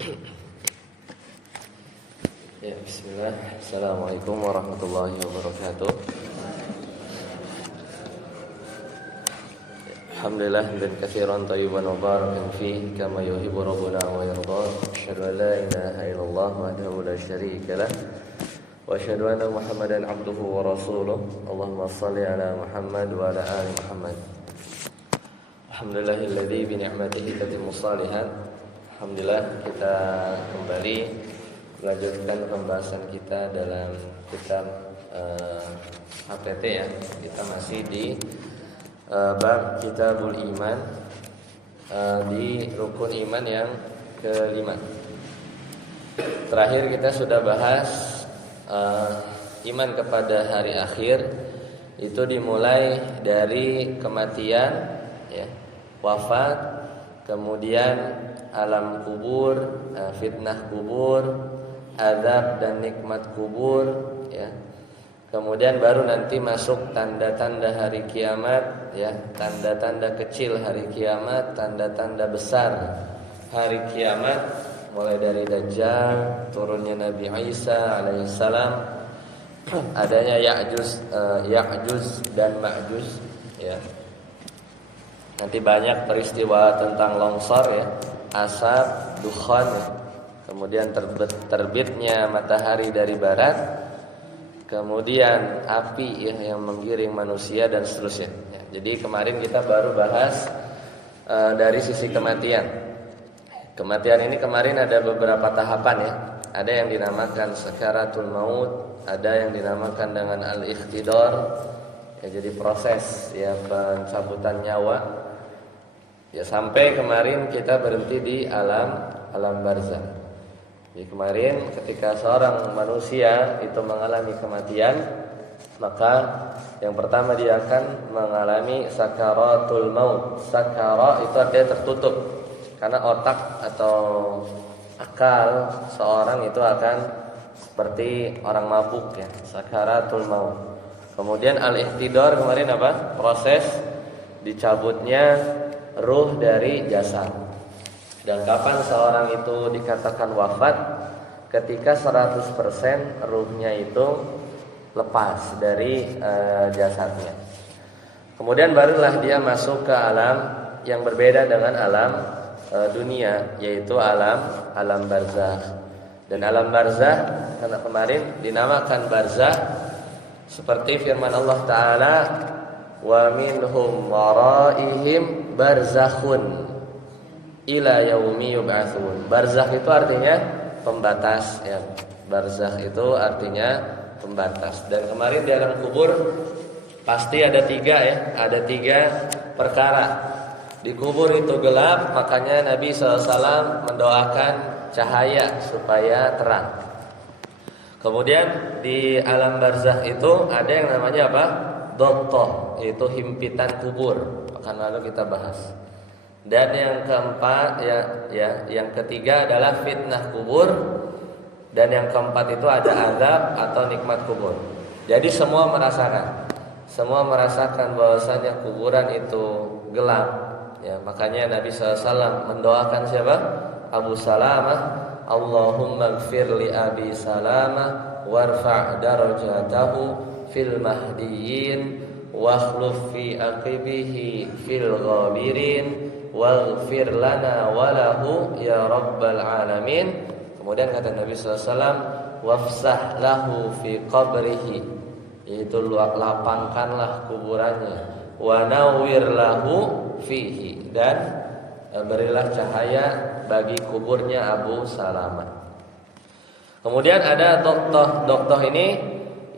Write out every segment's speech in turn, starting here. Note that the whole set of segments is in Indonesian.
Ya, bismillah. Assalamualaikum warahmatullahi wabarakatuh. Alhamdulillah bin katsiran thayyiban mubarakan fihi kama yuhibbu rabbuna wa yarda. Asyhadu an la ilaha illallah wahdahu la syarika lah wa asyhadu anna Muhammadan abduhu wa rasuluh. Allahumma shalli ala Muhammad wa ala ali Muhammad. Alhamdulillahilladzi bi ni'matihi tatimmu shalihat. Alhamdulillah kita kembali melanjutkan pembahasan kita dalam kitab HPT ya. Kita masih di bab Kitabul Iman, di rukun iman yang kelima. Terakhir kita sudah bahas iman kepada hari akhir. Itu dimulai dari kematian ya, wafat, kemudian alam kubur, fitnah kubur, azab dan nikmat kubur ya. Kemudian baru nanti masuk tanda-tanda hari kiamat ya, tanda-tanda kecil hari kiamat, tanda-tanda besar hari kiamat, mulai dari Dajjal, turunnya Nabi Isa alaihissalam, adanya Ya'juj dan Ma'juj ya. Nanti banyak peristiwa tentang longsor ya, asap, dukhan ya. Kemudian terbitnya matahari dari barat, kemudian api ya, yang menggiring manusia dan seterusnya ya. Jadi kemarin kita baru bahas dari sisi kematian. Kematian ini kemarin ada beberapa tahapan ya. Ada yang dinamakan sakaratul maut, ada yang dinamakan dengan al-ikhtidar ya, jadi proses ya pencabutan nyawa. Ya sampai kemarin kita berhenti di alam barzakh. Jadi kemarin ketika seorang manusia itu mengalami kematian, maka yang pertama dia akan mengalami sakaratul maut. Sakara itu artinya tertutup, karena otak atau akal seorang itu akan seperti orang mabuk ya, sakaratul maut. Kemudian al-ihtidar kemarin apa? Proses dicabutnya ruh dari jasad. Dan kapan seorang itu dikatakan wafat? Ketika 100% ruhnya itu lepas dari jasadnya. Kemudian barulah dia masuk ke alam yang berbeda dengan alam dunia, yaitu alam barzakh. Dan alam barzakh karena kemarin dinamakan barzakh seperti firman Allah Ta'ala, wa minhum waraihim barzakhun ila yaumi yub'atsun. Barzakh itu artinya pembatas ya. Barzakh itu artinya pembatas. Dan kemarin di alam kubur pasti ada tiga ya, ada tiga perkara. Di kubur itu gelap, makanya Nabi SAW mendoakan cahaya supaya terang. Kemudian di alam barzakh itu ada yang namanya apa? Doqtoh, yaitu himpitan kubur. Akan lalu kita bahas. Dan yang keempat yang ketiga adalah fitnah kubur, dan yang keempat itu ada azab atau nikmat kubur. Jadi semua merasakan bahwasanya kuburan itu gelap ya. Makanya Nabi SAW mendoakan siapa? Abu Salamah, Allahumma ighfir li Abi Salamah warfa' darajatahu fil mahdiyyin wakhluf fi aqibihi fil ghabirin waghfir lana walahu ya rabbal alamin. Kemudian kata Nabi SAW, wafsah lahu fi qabrihi, yaitu lapangkanlah kuburannya, wa nawwir lahu fihi, dan berilah cahaya bagi kuburnya Abu Salamah. Kemudian ada doktoh ini,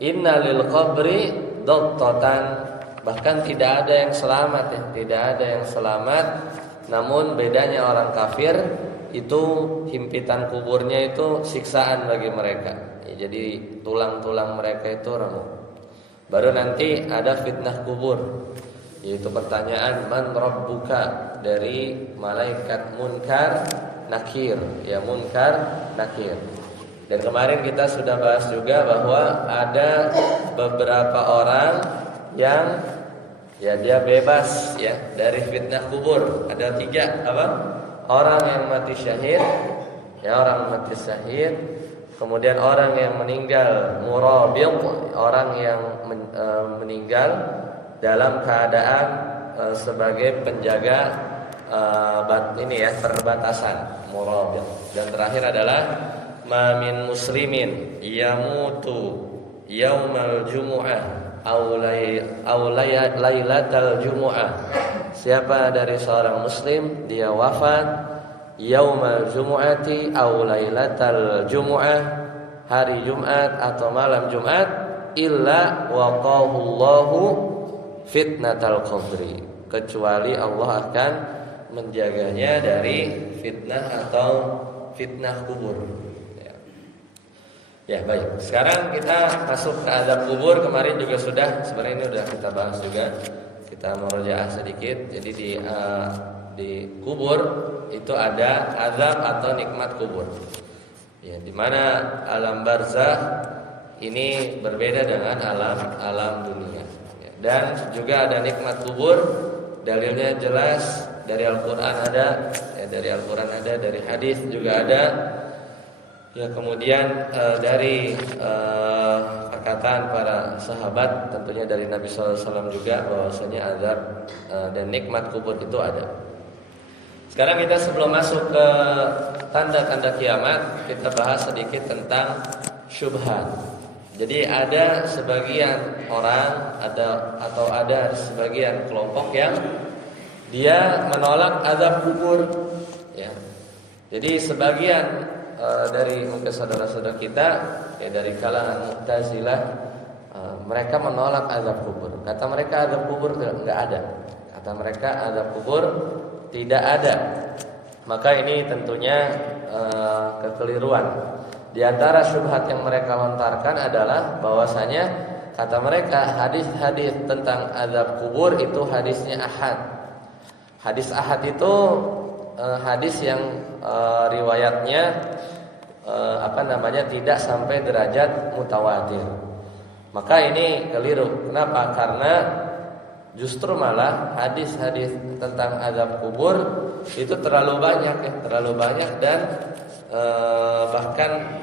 inna lil qabri doktotan, bahkan tidak ada yang selamat ya, tidak ada yang selamat. Namun bedanya orang kafir itu himpitan kuburnya itu siksaan bagi mereka ya, jadi tulang-tulang mereka itu remuk. Baru nanti ada fitnah kubur, yaitu pertanyaan man rabbuka, dari malaikat munkar nakir ya, munkar nakir. Dan kemarin kita sudah bahas juga bahwa ada beberapa orang yang ya dia bebas ya dari fitnah kubur. Ada tiga apa? Orang yang mati syahid, ya orang mati syahid. Kemudian orang yang meninggal murabid, orang yang meninggal dalam keadaan sebagai penjaga perbatasan, murabid. Dan terakhir adalah ma min muslimin yamutu yaumal jumu'ah aw lailatal jumu'ah. Siapa dari seorang muslim dia wafat yaumal jumu'ati aw lailatal jumu'ah, hari Jumat atau malam Jumat, illa waqahu Allahu fitnatal qabri, kecuali Allah akan menjaganya dari fitnah atau fitnah kubur. Ya baik. Sekarang kita masuk ke azab kubur. Kemarin juga sudah, sebenarnya ini sudah kita bahas juga. Kita murojaah sedikit. Jadi di kubur itu ada azab atau nikmat kubur. Ya, di mana alam barzakh ini berbeda dengan alam dunia. Ya, dan juga ada nikmat kubur. Dalilnya jelas dari Al-Qur'an ada, dari hadis juga ada. Ya, kemudian dari perkataan para sahabat, tentunya dari Nabi SAW juga, bahwasanya azab dan nikmat kubur itu ada. Sekarang kita sebelum masuk ke tanda-tanda kiamat, kita bahas sedikit tentang syubhat. Jadi ada sebagian orang ada sebagian kelompok yang dia menolak azab kubur. Ya. Jadi sebagian dari mungkin saudara-saudara kita dari kalangan Mu'tazilah, mereka menolak azab kubur. Kata mereka azab kubur tidak ada. Kata mereka azab kubur tidak ada. Maka ini tentunya kekeliruan. Di antara syubhat yang mereka lontarkan adalah bahwasanya kata mereka hadis-hadis tentang azab kubur itu hadisnya ahad. Hadis ahad itu hadis yang riwayatnya tidak sampai derajat mutawatir. Maka ini keliru. Kenapa? Karena justru malah hadis-hadis tentang azab kubur itu terlalu banyak dan bahkan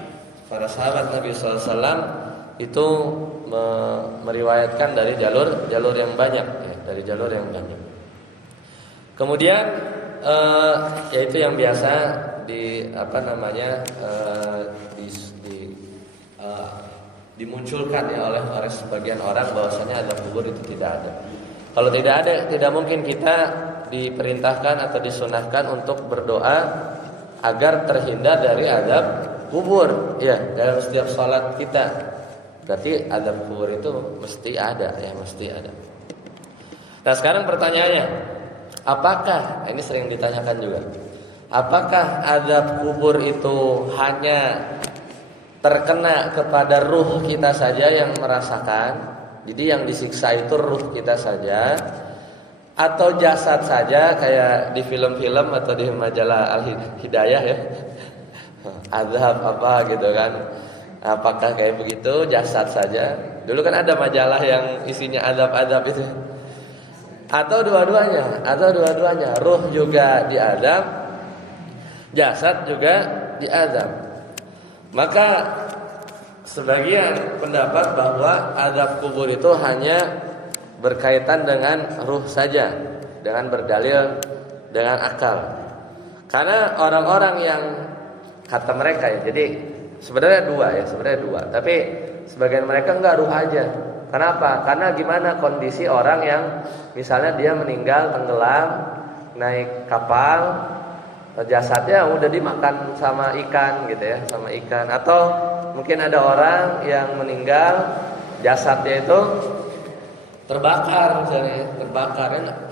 para sahabat Nabi SAW itu meriwayatkan dari jalur yang banyak, Kemudian yaitu yang biasa dimunculkan ya oleh sebagian orang bahwasanya azab kubur itu tidak ada. Kalau tidak ada, tidak mungkin kita diperintahkan atau disunahkan untuk berdoa agar terhindar dari azab kubur. Ya, dalam setiap sholat kita. Berarti azab kubur itu mesti ada. Nah, sekarang pertanyaannya, apakah ini sering ditanyakan juga? Apakah azab kubur itu hanya terkena kepada ruh kita saja yang merasakan? Jadi yang disiksa itu ruh kita saja, atau jasad saja kayak di film-film atau di majalah Al-Hidayah ya. Azab apa gitu kan. Apakah kayak begitu jasad saja? Dulu kan ada majalah yang isinya azab-azab itu. Atau dua-duanya, ruh juga diazab, jasad juga diazab. Maka sebagian pendapat bahwa azab kubur itu hanya berkaitan dengan ruh saja, dengan berdalil dengan akal. Karena orang-orang yang kata mereka ya, jadi sebenarnya dua, tapi sebagian mereka enggak, ruh aja. Kenapa? Karena gimana kondisi orang yang misalnya dia meninggal tenggelam naik kapal, jasadnya udah dimakan sama ikan gitu ya, atau mungkin ada orang yang meninggal jasadnya itu terbakar misalnya,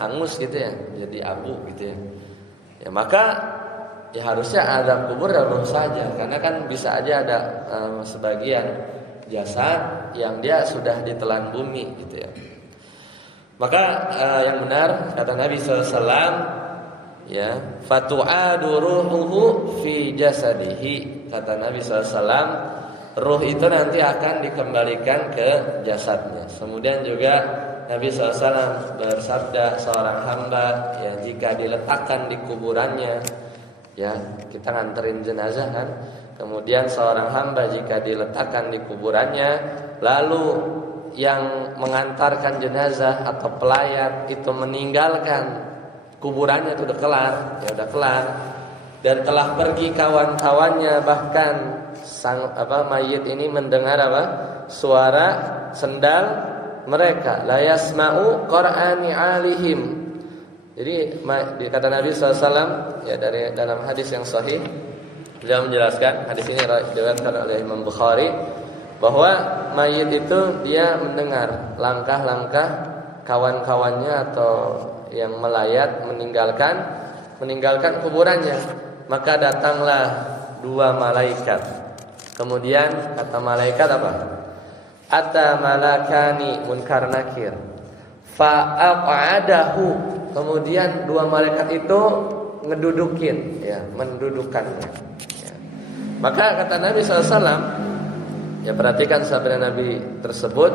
hangus gitu ya, jadi abu gitu ya. Ya maka ya harusnya azab kubur dan ruh saja, karena kan bisa aja ada sebagian jasad yang dia sudah ditelan bumi gitu ya. Maka yang benar kata Nabi SAW, ya, fatu'adu ruhuhu fi jasadihi, kata Nabi SAW, ruh itu nanti akan dikembalikan ke jasadnya. Kemudian juga Nabi SAW bersabda, seorang hamba ya jika diletakkan di kuburannya Ya, kita nganterin jenazah kan. Kemudian seorang hamba jika diletakkan di kuburannya, lalu yang mengantarkan jenazah atau pelayat itu meninggalkan kuburannya, itu udah kelar, ya udah kelar. Dan telah pergi kawan-kawannya, bahkan sang mayit ini mendengar suara sendal mereka, la yasma'u qur'ani alihim. Jadi kata Nabi SAW ya, dari dalam hadis yang sahih, beliau menjelaskan, hadis ini diriwayatkan oleh Imam Bukhari, bahwa mayit itu dia mendengar langkah-langkah kawan-kawannya atau yang melayat meninggalkan kuburannya. Maka datanglah dua malaikat. Kemudian kata malaikat apa? Ata malakani munkar nakir fa aq'adahu. Kemudian dua malaikat itu ngedudukin, ya, mendudukkannya. Ya. Maka kata Nabi SAW, ya perhatikan sabda Nabi tersebut,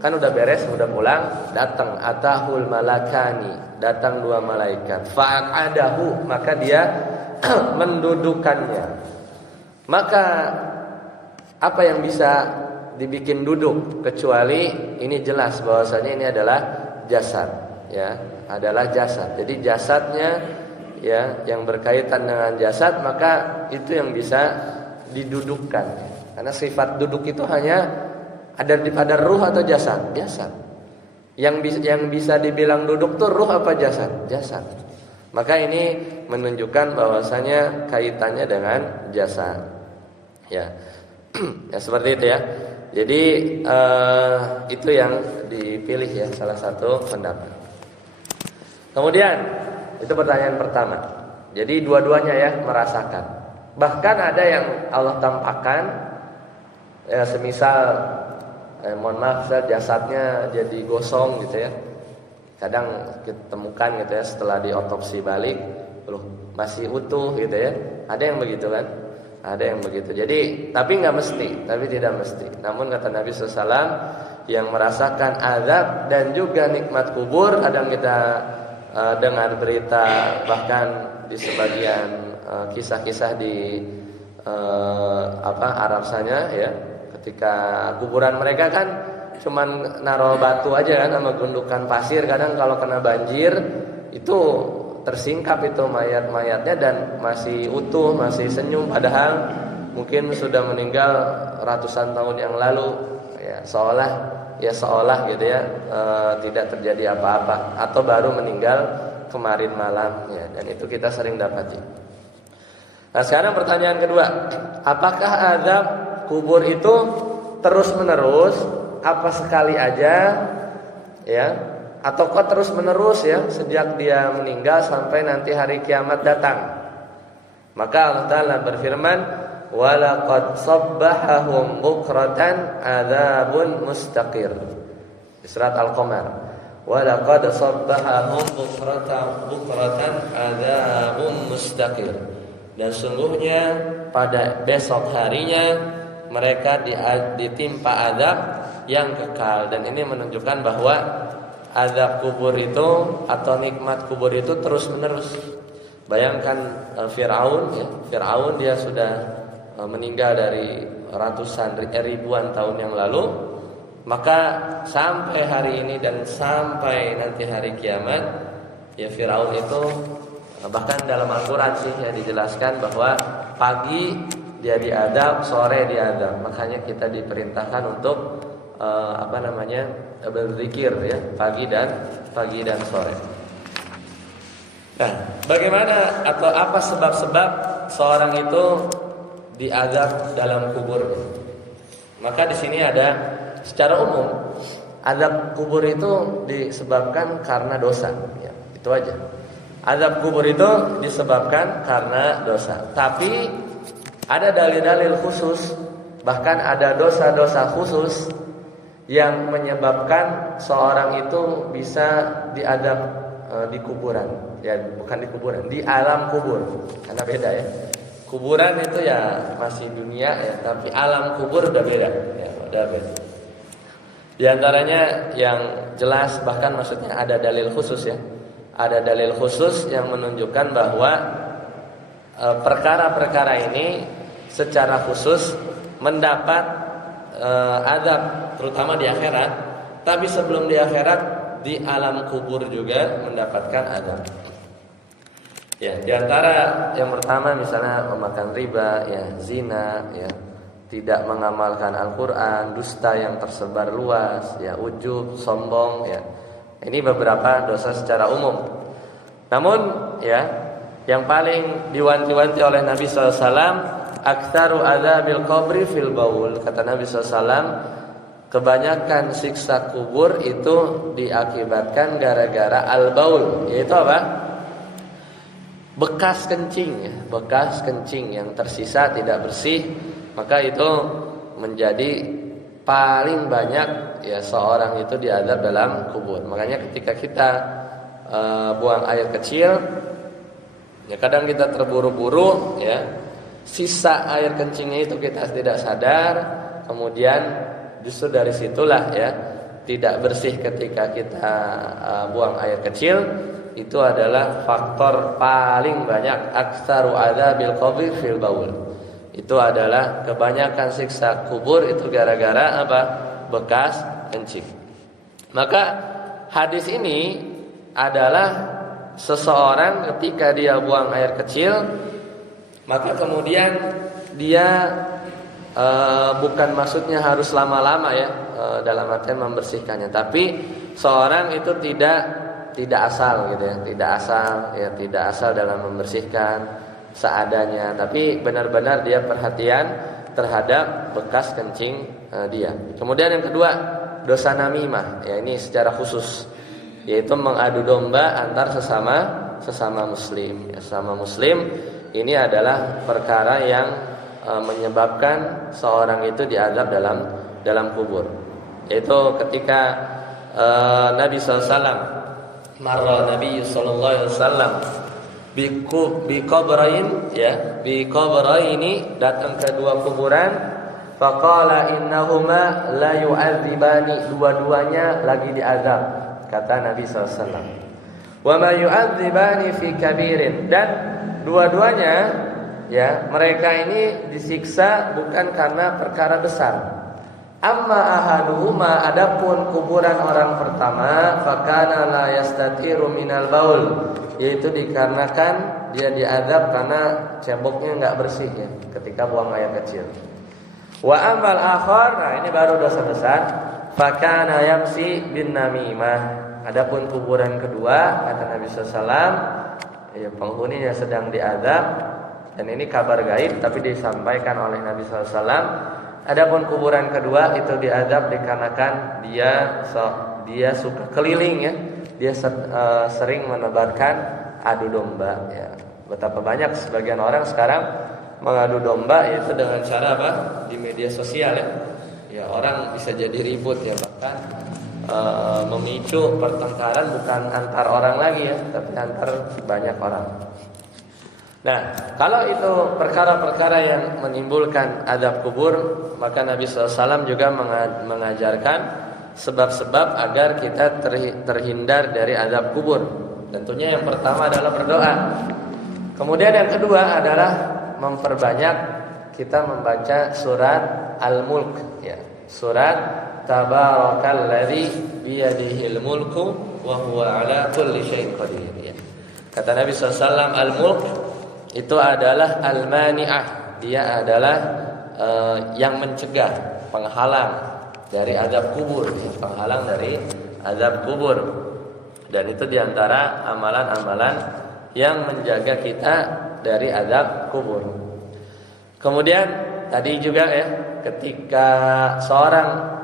kan udah beres, udah pulang, datang atahul malakani, datang dua malaikat, fa'adahu, maka dia mendudukkannya. Maka apa yang bisa dibikin duduk kecuali ini jelas bahwasanya ini adalah jasad, ya, adalah jasad. Jadi jasadnya, ya, yang berkaitan dengan jasad, maka itu yang bisa didudukkan. Karena sifat duduk itu hanya ada pada ruh atau jasad? Jasad. Yang bisa dibilang duduk tuh ruh apa jasad? Jasad. Maka ini menunjukkan bahwasanya kaitannya dengan jasad. Ya. Ya seperti itu ya. Jadi itu yang dipilih ya, salah satu pendapat. Kemudian itu pertanyaan pertama. Jadi dua-duanya ya merasakan. Bahkan ada yang Allah tampakkan, ya semisal mohon maaf, jasadnya jadi gosong gitu ya. Kadang kita temukan gitu ya, setelah diotopsi balik, loh masih utuh gitu ya. Ada yang begitu kan? Ada yang begitu. Jadi tapi nggak mesti, tapi tidak mesti. Namun kata Nabi SAW, yang merasakan azab dan juga nikmat kubur, kadang kita dengar berita, bahkan di sebagian kisah-kisah di Arab sana ya, ketika kuburan mereka kan cuman naruh batu aja kan sama gundukan pasir. Kadang kalau kena banjir itu tersingkap itu mayat-mayatnya dan masih utuh, masih senyum, padahal mungkin sudah meninggal ratusan tahun yang lalu ya, seolah gitu ya, tidak terjadi apa-apa atau baru meninggal kemarin malam ya, dan itu kita sering dapati. Nah sekarang pertanyaan kedua, apakah azab kubur itu terus menerus, apa sekali aja ya, atau kok terus menerus ya, sejak dia meninggal sampai nanti hari kiamat datang? Maka Allah Ta'ala berfirman, walaqad sabbahahum bukratan adzabun mustaqir. Di surat Al-Qamar. Walaqad sabbahahum bukratan adzabun mustaqir. Dan sungguhnya pada besok harinya mereka ditimpa azab yang kekal. Dan ini menunjukkan bahwa azab kubur itu atau nikmat kubur itu terus menerus. Bayangkan Fir'aun ya. Fir'aun dia sudah meninggal dari ratusan ribuan tahun yang lalu, maka sampai hari ini dan sampai nanti hari kiamat ya, Fir'aun itu bahkan dalam Al-Quran sih ya dijelaskan bahwa pagi dia diadab, sore diadab. Makanya kita diperintahkan untuk berzikir ya, pagi dan sore. Nah, bagaimana atau apa sebab-sebab seorang itu diazab dalam kuburnya? Maka di sini ada secara umum, azab kubur itu disebabkan karena dosa ya, itu aja. Azab kubur itu disebabkan karena dosa. Tapi ada dalil-dalil khusus, bahkan ada dosa-dosa khusus yang menyebabkan seorang itu bisa diazab di kuburan. Ya, bukan di kuburan, di alam kubur. Karena beda ya. Kuburan itu ya masih dunia ya, tapi alam kubur udah beda ya, udah beda. Di antaranya yang jelas, bahkan maksudnya ada dalil khusus ya. Ada dalil khusus yang menunjukkan bahwa perkara-perkara ini secara khusus mendapat azab terutama di akhirat, tapi sebelum di akhirat di alam kubur juga mendapatkan azab. Ya, di antara yang pertama misalnya memakan riba, ya, zina, ya, tidak mengamalkan Al-Qur'an, dusta yang tersebar luas, ya, ujub, sombong, ya. Ini beberapa dosa secara umum. Namun, ya, yang paling diwanti-wanti oleh Nabi SAW, aktsaru adzabil qabri fil baul. Kata Nabi SAW, kebanyakan siksa kubur itu diakibatkan gara-gara al-baul, yaitu apa? Bekas kencing, ya, bekas kencing yang tersisa tidak bersih, maka itu menjadi paling banyak, ya, seorang itu diazab dalam kubur. Makanya ketika kita buang air kecil, ya, kadang kita terburu-buru, ya, sisa air kencingnya itu kita tidak sadar, kemudian justru dari situlah, ya, tidak bersih ketika kita buang air kecil. Itu adalah faktor paling banyak, aktsaru adzabil qabri fil baul. Itu adalah kebanyakan siksa kubur itu gara-gara apa? Bekas kencing. Maka hadis ini adalah seseorang ketika dia buang air kecil, maka kemudian dia bukan maksudnya harus lama-lama, ya, dalam artian membersihkannya, tapi seorang itu tidak asal, gitu ya, tidak asal dalam membersihkan seadanya, tapi benar-benar dia perhatian terhadap bekas kencing dia. Kemudian yang kedua, dosa namimah, ya, ini secara khusus, yaitu mengadu domba antar sesama muslim. Ya, sesama muslim ini adalah perkara yang menyebabkan seorang itu diazab dalam kubur. Yaitu ketika Nabi SAW marra Nabi sallallahu alaihi wasallam bi qabrain, ya, bi qabraini, datang ke dua kuburan, faqala innahuma la yu'adzibani, dua-duanya lagi diazab, kata Nabi sallallahu alaihi wasallam. Wa ma yu'adzibani fi kabirin, dan dua-duanya, ya, mereka ini disiksa bukan karena perkara besar. Amma ahaduhuma, adapun kuburan orang pertama, fakana la yastatiru minal baul, yaitu dikarenakan dia diazab karena ceboknya enggak bersih, ya, ketika buang air kecil. Wa amal akhar, nah ini baru dosa besar, fakana yamsi bin namimah. Adapun kuburan kedua, kata Nabi SAW, ya, penghuninya sedang diazab, dan ini kabar gaib tapi disampaikan oleh Nabi SAW. Adapun kuburan kedua itu diazab dikarenakan dia suka keliling, ya. Dia sering menebarkan adu domba, ya. Betapa banyak sebagian orang sekarang mengadu domba itu dengan cara apa? Di media sosial, ya. Ya, orang bisa jadi ribut, ya, bahkan memicu pertengkaran bukan antar orang lagi, ya, tapi antar banyak orang. Nah, kalau itu perkara-perkara yang menimbulkan azab kubur, maka Nabi SAW juga mengajarkan sebab-sebab agar kita terhindar dari azab kubur. Tentunya yang pertama adalah berdoa. Kemudian yang kedua adalah memperbanyak kita membaca surat Al-Mulk, ya. Surat Tabarakalladzi biyadihil mulku wa huwa ala kulli syai'in qadir, ya. Kata Nabi SAW, Al-Mulk itu adalah al-mani'ah, dia adalah yang mencegah, penghalang dari azab kubur, penghalang dari azab kubur. Dan itu diantara amalan-amalan yang menjaga kita dari azab kubur. Kemudian tadi juga, ya, ketika seorang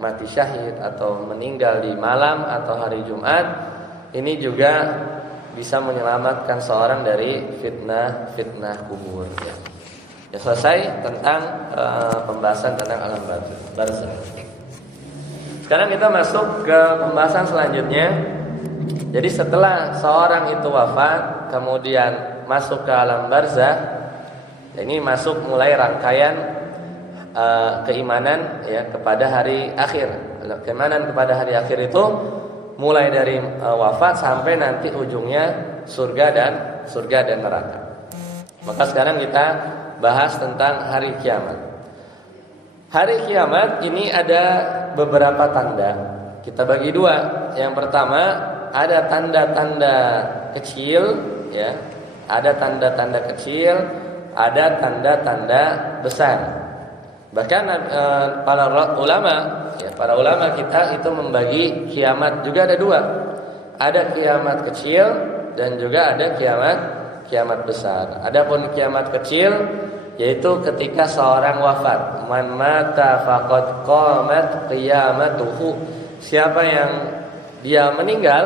mati syahid atau meninggal di malam atau hari Jumat, ini juga bisa menyelamatkan seorang dari fitnah kubur, ya. Ya, selesai tentang pembahasan tentang alam barzakh. Sekarang kita masuk ke pembahasan selanjutnya. Jadi setelah seorang itu wafat kemudian masuk ke alam barzakh, ini masuk mulai rangkaian keimanan, ya, kepada hari akhir. Keimanan kepada hari akhir itu mulai dari wafat sampai nanti ujungnya surga dan surga dan neraka. Maka sekarang kita bahas tentang hari kiamat. Hari kiamat ini ada beberapa tanda. Kita bagi dua. Yang pertama ada tanda-tanda kecil, ya. Ada tanda-tanda kecil, ada tanda-tanda besar. Bahkan para ulama kita itu membagi kiamat juga ada dua. Ada kiamat kecil dan juga ada kiamat besar. Adapun kiamat kecil yaitu ketika seorang wafat. Man mata faqad qamat qiyamatuhu. Siapa yang dia meninggal,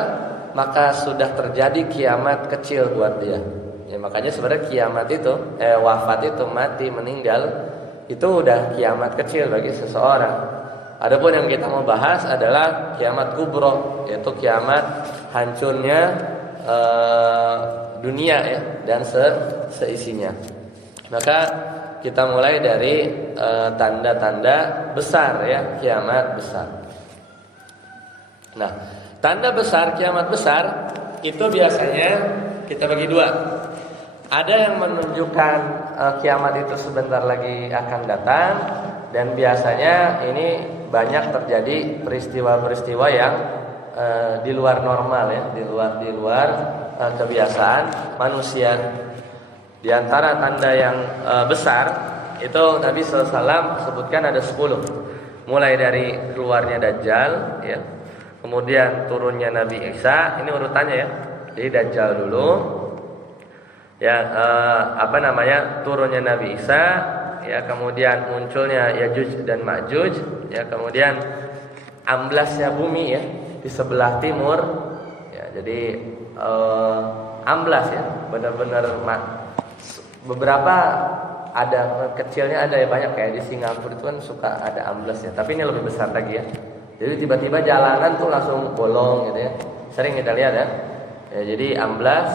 maka sudah terjadi kiamat kecil buat dia. Ya, makanya sebenarnya kiamat itu wafat itu, mati, meninggal itu udah kiamat kecil bagi seseorang. Adapun yang kita mau bahas adalah kiamat kubro, yaitu kiamat hancurnya dunia ya dan seisinya. Maka kita mulai dari tanda-tanda besar ya, kiamat besar. Nah, tanda besar kiamat besar itu biasanya kita bagi dua. Ada yang menunjukkan kiamat itu sebentar lagi akan datang, dan biasanya ini banyak terjadi peristiwa-peristiwa yang di luar normal ya, di luar kebiasaan manusia. Di antara tanda yang besar itu Nabi SAW sebutkan ada 10. Mulai dari keluarnya Dajjal ya. Kemudian turunnya Nabi Isa, ini urutannya ya. Jadi Dajjal dulu. Ya, turunnya Nabi Isa, ya, kemudian munculnya Yajuj dan Majuj, ya, kemudian amblasnya bumi ya di sebelah timur. Ya, jadi amblas ya, benar-benar beberapa ada kecilnya, ada ya banyak, kayak di Singapura itu kan suka ada amblasnya, tapi ini lebih besar lagi ya. Jadi tiba-tiba jalanan tuh langsung bolong gitu ya. Sering kita lihat ya. Ya, jadi amblas,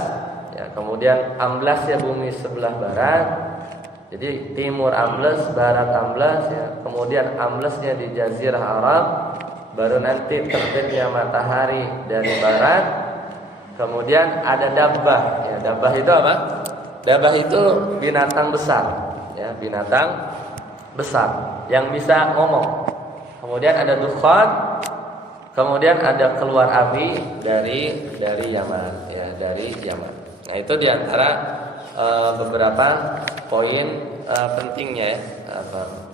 ya, kemudian amblasnya bumi sebelah barat. Jadi timur amblas, barat amblas ya. Kemudian amblasnya di Jazirah Arab, baru nanti terbitnya matahari dari barat. Kemudian ada dabbah. Ya, dabbah itu apa? Dabbah itu binatang besar, ya, binatang besar yang bisa ngomong. Kemudian ada dukhan, kemudian ada keluar api dari Yaman, ya, dari Yaman. Nah, itu diantara beberapa poin pentingnya ya,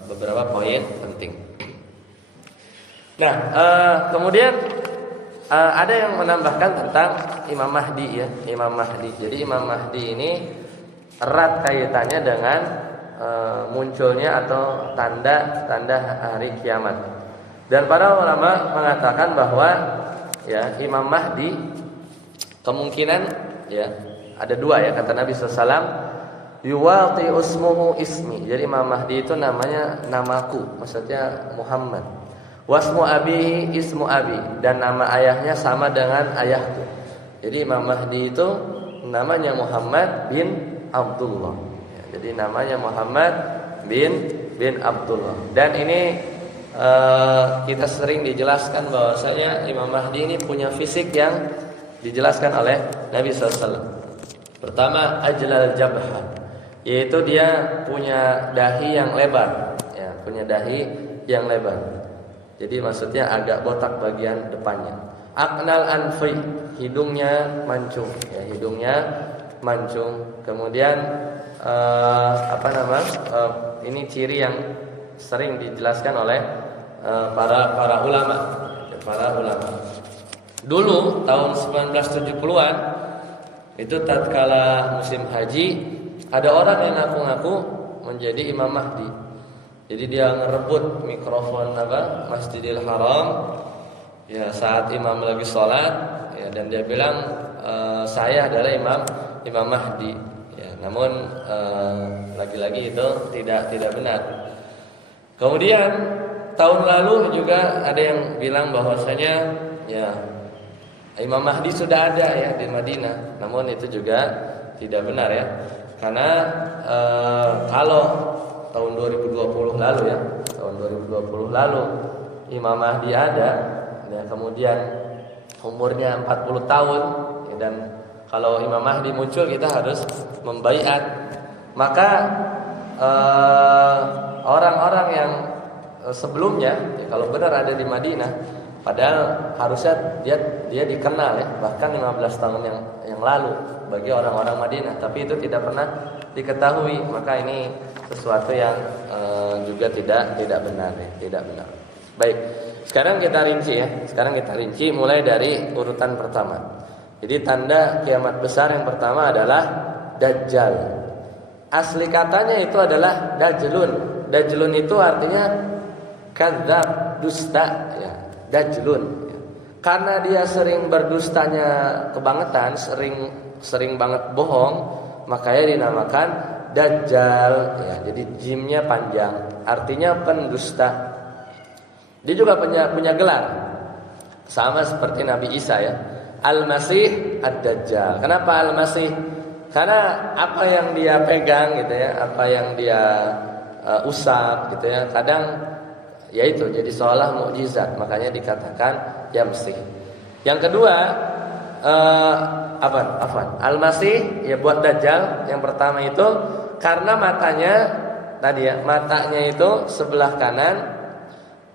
beberapa poin penting. Nah, kemudian ada yang menambahkan tentang Imam Mahdi ya, Imam Mahdi. Jadi Imam Mahdi ini erat kaitannya dengan munculnya atau tanda-tanda hari kiamat. Dan para ulama mengatakan bahwa ya Imam Mahdi kemungkinan ya ada dua ya, kata Nabi SAW, yuwati usmuhu ismi. Jadi Imam Mahdi itu namanya namaku, maksudnya Muhammad. Wasmu abihi ismu abi, dan nama ayahnya sama dengan ayahku. Jadi Imam Mahdi itu namanya Muhammad bin Abdullah. Ya, jadi namanya Muhammad bin Abdullah. Dan ini kita sering dijelaskan bahwasanya Imam Mahdi ini punya fisik yang dijelaskan oleh Nabi SAW. Pertama, ajlal jabha, yaitu dia punya dahi yang lebar, ya, punya dahi yang lebar. Jadi maksudnya agak botak bagian depannya. Aqnal anfi, hidungnya mancung, ya, hidungnya mancung. Kemudian ini ciri yang sering dijelaskan oleh para ulama. Dulu tahun 1970-an itu tatkala musim haji, ada orang yang ngaku-ngaku menjadi Imam Mahdi. Jadi dia ngerebut mikrofon Masjidil Haram ya saat imam lagi sholat ya, dan dia bilang saya adalah Imam Mahdi. Ya, namun lagi-lagi itu tidak benar. Kemudian tahun lalu juga ada yang bilang bahwasanya ya Imam Mahdi sudah ada ya di Madinah. Namun itu juga tidak benar ya. Karena kalau tahun 2020 lalu ya, tahun 2020 lalu Imam Mahdi ada ya, kemudian umurnya 40 tahun ya, dan Kalau Imam Mahdi muncul kita harus membaiat. Maka orang-orang yang sebelumnya kalau benar ada di Madinah, padahal harusnya dia dikenal ya, bahkan 15 tahun yang lalu bagi orang-orang Madinah, tapi itu tidak pernah diketahui. Maka ini sesuatu yang juga tidak benar ya, tidak benar. Baik, sekarang kita rinci ya. Sekarang kita rinci mulai dari urutan pertama. Jadi tanda kiamat besar yang pertama adalah Dajjal. Asli katanya itu adalah Dajjalun. Dajjalun itu artinya kadzab, dusta ya. Dajjalun ya. Karena dia sering berdustanya kebangetan, sering banget bohong, makanya dinamakan Dajjal ya. Jadi jimnya panjang, artinya pendusta. Dia juga punya gelar sama seperti Nabi Isa ya, Al-Masih Ad-Dajjal. Kenapa Al-Masih? Karena apa yang dia pegang gitu ya, apa yang dia usap gitu ya, kadang ya itu jadi seolah mukjizat, makanya dikatakan Yamsih. Yang kedua Al-Masih ya buat Dajjal. Yang pertama itu karena matanya tadi ya, matanya itu sebelah kanan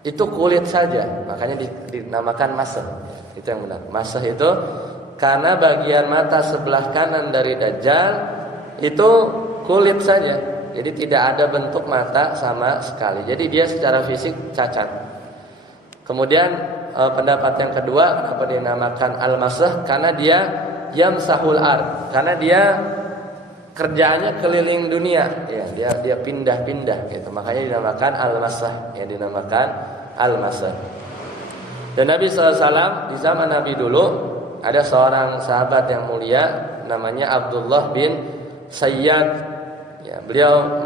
itu kulit saja, makanya dinamakan masah. Itu yang benar. Masah itu karena bagian mata sebelah kanan dari Dajjal itu kulit saja, jadi tidak ada bentuk mata sama sekali. Jadi dia secara fisik cacat. Kemudian pendapat yang kedua, kenapa dinamakan Al-Masah? Karena dia yamsahul ard, karena dia kerjaannya keliling dunia, ya dia pindah-pindah gitu. Makanya dinamakan Al-Masah, ya dinamakan Al-Masah. Dan Nabi SAW di zaman Nabi dulu ada seorang sahabat yang mulia namanya Abdullah bin Sayyad. Ya, beliau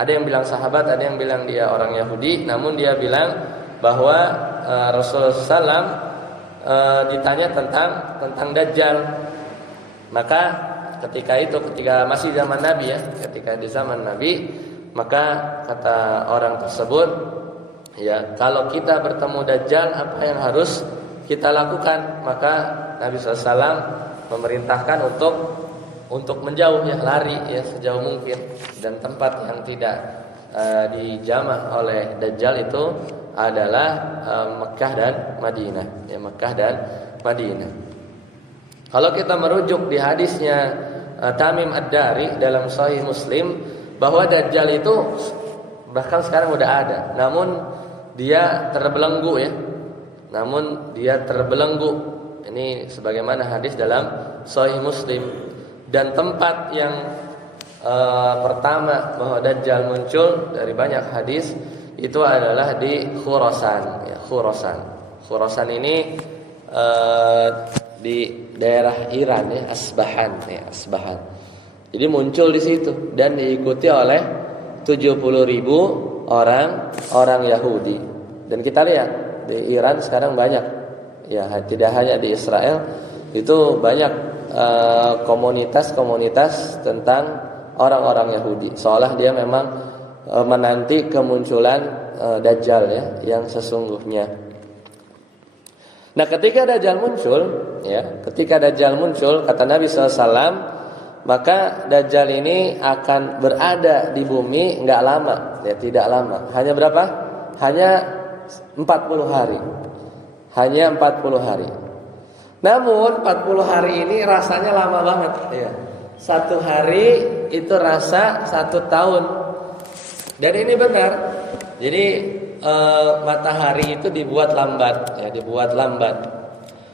ada yang bilang sahabat, ada yang bilang dia orang Yahudi. Namun dia bilang bahwa Rasulullah SAW ditanya tentang Dajjal. Maka ketika masih zaman Nabi ya, ketika di zaman Nabi, maka kata orang tersebut, ya kalau kita bertemu Dajjal apa yang harus kita lakukan? Maka Nabi SAW memerintahkan untuk menjauh ya, lari ya sejauh mungkin. Dan tempat yang tidak dijamah oleh Dajjal itu adalah Mekah dan Madinah, ya Mekah dan Madinah. Kalau kita merujuk di hadisnya Tamim Ad-Dari dalam Sahih Muslim bahwa Dajjal itu bahkan sekarang udah ada, namun dia terbelenggu ya. Ini sebagaimana hadis dalam Sahih Muslim. Dan tempat yang pertama bahwa Dajjal muncul dari banyak hadis itu adalah di Khurasan ya, Khurasan ini di daerah Iran ya, Asbahan. Jadi muncul di situ dan diikuti oleh 70.000 orang Yahudi. Dan kita lihat di Iran sekarang banyak ya, tidak hanya di Israel, itu banyak komunitas tentang orang-orang Yahudi, seolah dia memang menanti kemunculan Dajjal ya, yang sesungguhnya. Nah, ketika Dajjal muncul, kata Nabi SAW, maka Dajjal ini akan berada di bumi nggak lama, ya tidak lama. Hanya berapa? Hanya 40 hari. Hanya 40 hari. Namun 40 hari ini rasanya lama banget ya. 1 hari itu rasa 1 tahun. Dan ini benar. Jadi matahari itu dibuat lambat ya,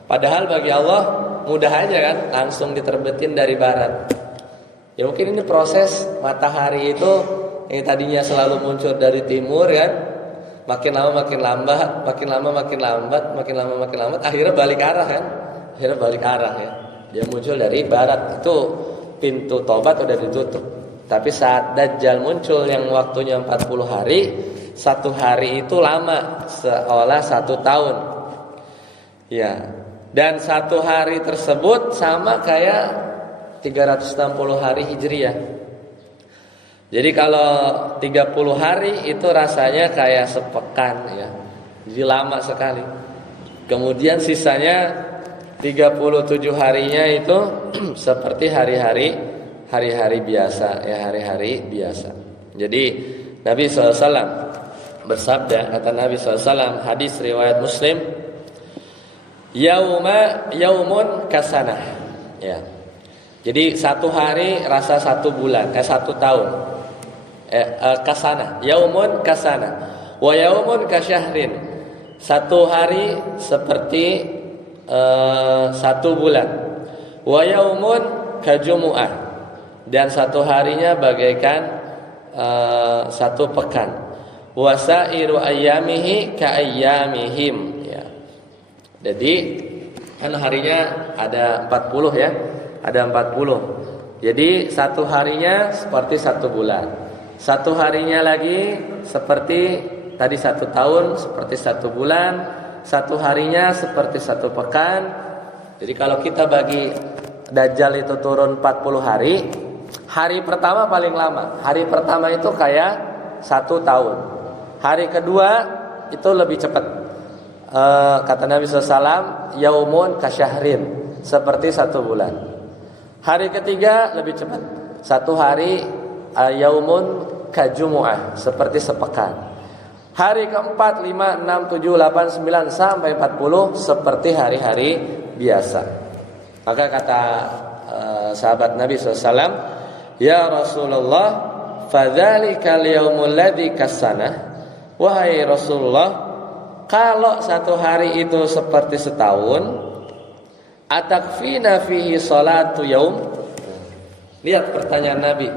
Padahal bagi Allah mudah aja kan, langsung diterbitin dari barat. Ya mungkin ini proses matahari itu yang tadinya selalu muncul dari timur kan, makin lama makin lambat, akhirnya balik arah kan. Ya. Dia muncul dari barat, itu pintu tobat udah ditutup. Tapi saat Dajjal muncul yang waktunya 40 hari, 1 hari itu lama seolah 1 tahun. Ya. Dan 1 hari tersebut sama kayak 360 hari Hijriah. Jadi kalau 30 hari itu rasanya kayak sepekan ya. Jadi lama sekali. Kemudian sisanya 37 harinya itu seperti hari-hari biasa, ya, hari-hari biasa. Jadi Nabi SAW bersabda, kata Nabi SAW, hadis riwayat Muslim, yaumun kasanah, ya. Jadi satu hari rasa satu bulan, satu tahun. Kasanah, yaumun kasanah, wa yaumun kasyahrin. Satu hari seperti satu bulan. Wa yaumun kajumu'ah, dan satu harinya bagaikan satu pekan. Wasairu ayyamihi ka ayyamihim, ya. Jadi kan harinya ada 40, ya. Ada 40. Jadi satu harinya seperti satu bulan. Satu harinya lagi seperti tadi satu tahun, seperti satu bulan. Satu harinya seperti satu pekan. Jadi kalau kita bagi Dajjal itu turun 40 hari, hari pertama paling lama. Hari pertama itu kayak satu tahun. Hari kedua itu lebih cepat. Kata Nabi SAW, yaumun kasyahrin, seperti satu bulan. Hari ketiga lebih cepat. Satu hari, yaumun kajumu'ah, seperti sepekan. Hari keempat, 5, 6, 7, 8, 9 sampai 40 seperti hari-hari biasa. Maka kata sahabat Nabi SAW, ya Rasulullah, fadzalikal yaumul ladzi kasanah. Wahai Rasulullah, kalau satu hari itu seperti setahun, atakfina fihi salatu yaum. Lihat pertanyaan Nabi.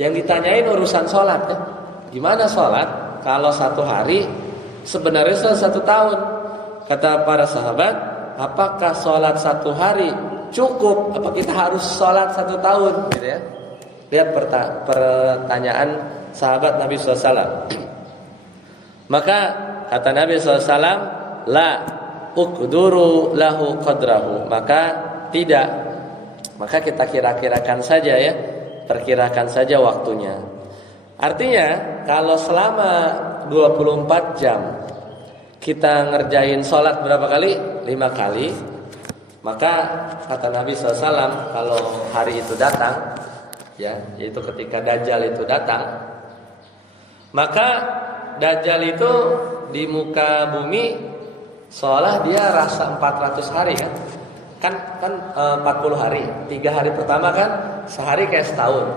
Yang ditanyain urusan sholat, ya. Gimana sholat kalau satu hari sebenarnya satu tahun? Kata para sahabat, apakah sholat satu hari cukup? Apa kita harus sholat satu tahun? Gitu, ya. Lihat pertanyaan sahabat Nabi SAW. Maka kata Nabi SAW, la uqduru lahu qadrahu. Maka tidak. Maka kita kira-kirakan saja, ya. Perkirakan saja waktunya. Artinya kalau selama 24 jam kita ngerjain sholat berapa kali? 5 kali. Maka kata Nabi SAW, kalau hari itu datang, ya, yaitu ketika Dajjal itu datang, maka Dajjal itu di muka bumi seolah dia rasa 400 hari, kan 40 hari. 3 hari pertama kan sehari kayak setahun.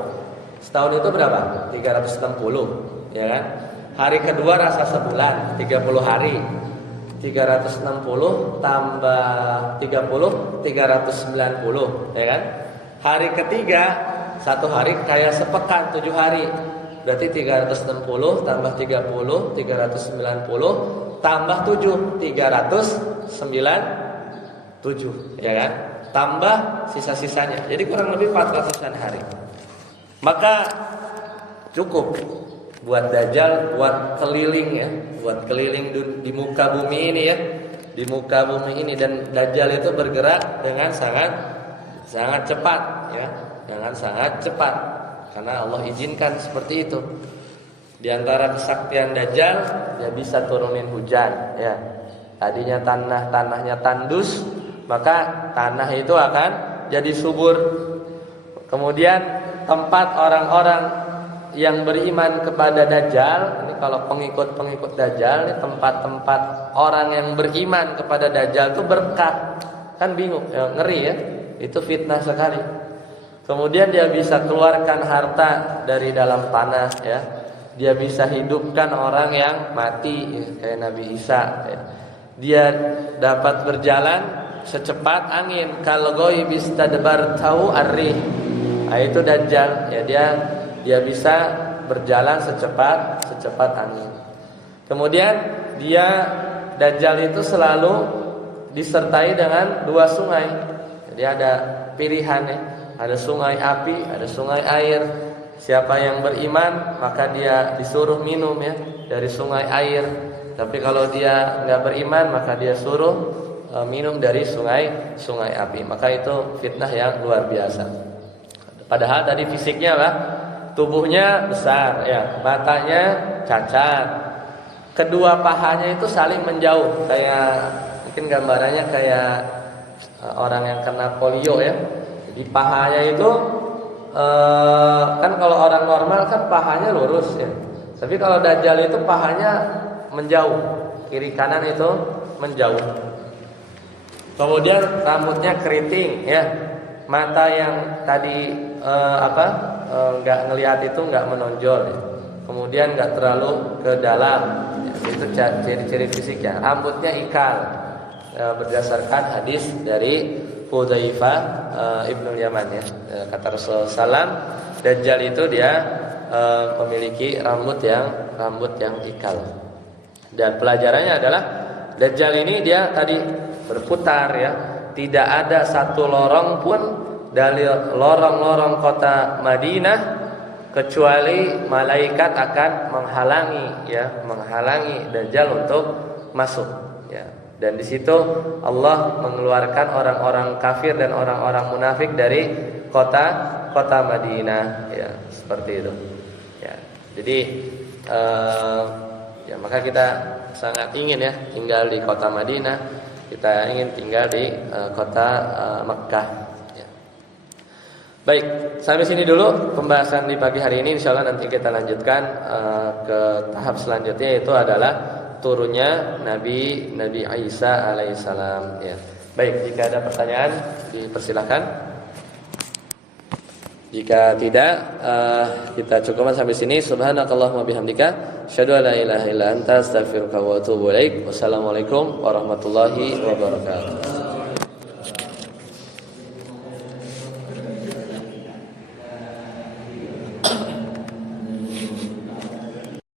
Setahun itu berapa? 360, ya kan? Hari kedua rasa sebulan, 30 hari. 360 tambah 30, 390, ya kan? Hari ketiga satu hari kayak sepekan, 7 hari. Berarti 360 tambah 30, 390 tambah 7, 397, ya kan? Tambah sisa-sisanya. Jadi kurang lebih 400-an hari. Maka cukup buat Dajjal buat keliling, ya, buat keliling di muka bumi ini, ya. Di muka bumi ini, dan Dajjal itu bergerak dengan sangat cepat, ya. Dengan sangat cepat. Karena Allah izinkan seperti itu. Di antara kesaktian Dajjal, dia bisa turunin hujan, ya. Tadinya tanahnya tandus, maka tanah itu akan jadi subur. Kemudian tempat orang-orang yang beriman kepada Dajjal, ini kalau pengikut Dajjal, ini tempat-tempat orang yang beriman kepada Dajjal itu berkah. Kan bingung, ya, ngeri, ya. Itu fitnah sekali. Kemudian dia bisa keluarkan harta dari dalam tanah, ya. Dia bisa hidupkan orang yang mati, ya, kayak Nabi Isa, ya. Dia dapat berjalan secepat angin. Kalau goi bistadbar tahu arri. Nah, itu Dajjal, ya, dia bisa berjalan secepat angin. Kemudian Dajjal itu selalu disertai dengan 2 sungai. Jadi ada pilihannya, ada sungai api, ada sungai air. Siapa yang beriman maka dia disuruh minum, ya, dari sungai air. Tapi kalau dia nggak beriman maka dia suruh minum dari sungai api. Maka itu fitnah yang luar biasa. Padahal tadi fisiknya apa? Tubuhnya besar, ya, matanya cacat. Kedua pahanya itu saling menjauh, kayak mungkin gambarannya kayak orang yang kena polio ya. Di pahanya itu kan kalau orang normal kan pahanya lurus ya. Tapi kalau Dajjal itu pahanya menjauh, kiri kanan itu menjauh. Kemudian rambutnya keriting ya. Mata yang tadi nggak ngelihat itu nggak menonjol ya. Kemudian nggak terlalu ke dalam ya. Itu ciri-ciri fisiknya. Rambutnya ikal berdasarkan hadis dari Hudzaifah Ibnu Yaman ya. Kata Rasulullah SAW, Dajjal itu dia memiliki rambut yang ikal. Dan pelajarannya adalah Dajjal ini dia tadi berputar ya. Tidak ada satu lorong pun dari lorong-lorong kota Madinah kecuali malaikat akan menghalangi Dajjal untuk masuk ya. Dan di situ Allah mengeluarkan orang-orang kafir dan orang-orang munafik dari kota Madinah ya, seperti itu. Ya. Jadi ya maka kita sangat ingin ya tinggal di kota Madinah, kita ingin tinggal di kota Mekkah ya. Baik, sampai sini dulu pembahasan di pagi hari ini. Insyaallah nanti kita lanjutkan ke tahap selanjutnya, yaitu adalah turunnya Nabi Isa alaihissalam ya. Baik, jika ada pertanyaan dipersilahkan. Jika tidak, kita cukupkan sampai sini. Subhanakallahumma bihamdika, asyhadu an la ilaha illa anta, astaghfiruka wa atubu ilaik. Wassalamualaikum warahmatullahi wabarakatuh.